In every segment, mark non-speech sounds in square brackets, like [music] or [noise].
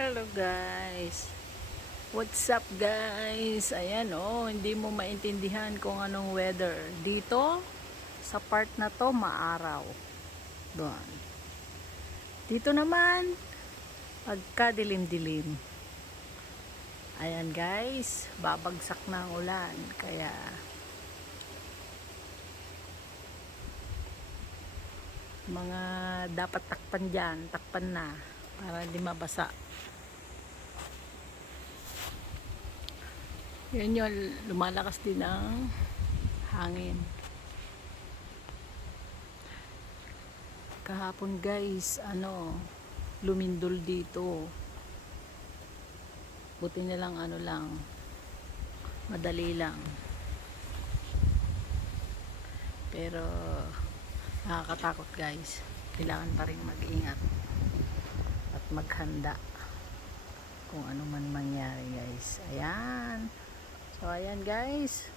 Hello guys. What's up guys? Ayan oh, hindi mo maintindihan kung anong weather. Dito, sa part na to, maaraw. Doon. Dito naman, pagkadilim-dilim. Ayan guys, babagsak na ang ulan. Kaya, mga dapat takpan dyan, takpan na para hindi mabasa. Yun yun, lumalakas din ang hangin. Kahapon guys, ano, lumindol dito. Buti na lang ano lang, madali lang. Pero, nakakatakot guys. Kailangan pa rin mag-ingat at maghanda kung ano man mangyari guys. Ayan. Ayan guys.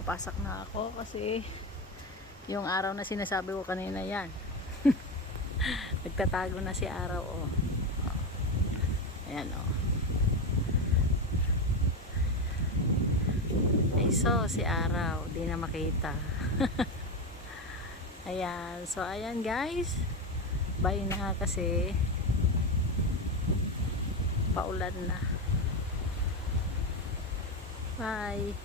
Papasok na ako kasi yung araw na sinasabi ko kanina yan. [laughs] Nagtatago na si araw oh. Ayan oh. Ay so si araw, di na makita. [laughs] ayan, so ayan guys. Bye na kasi paulan na. Bye.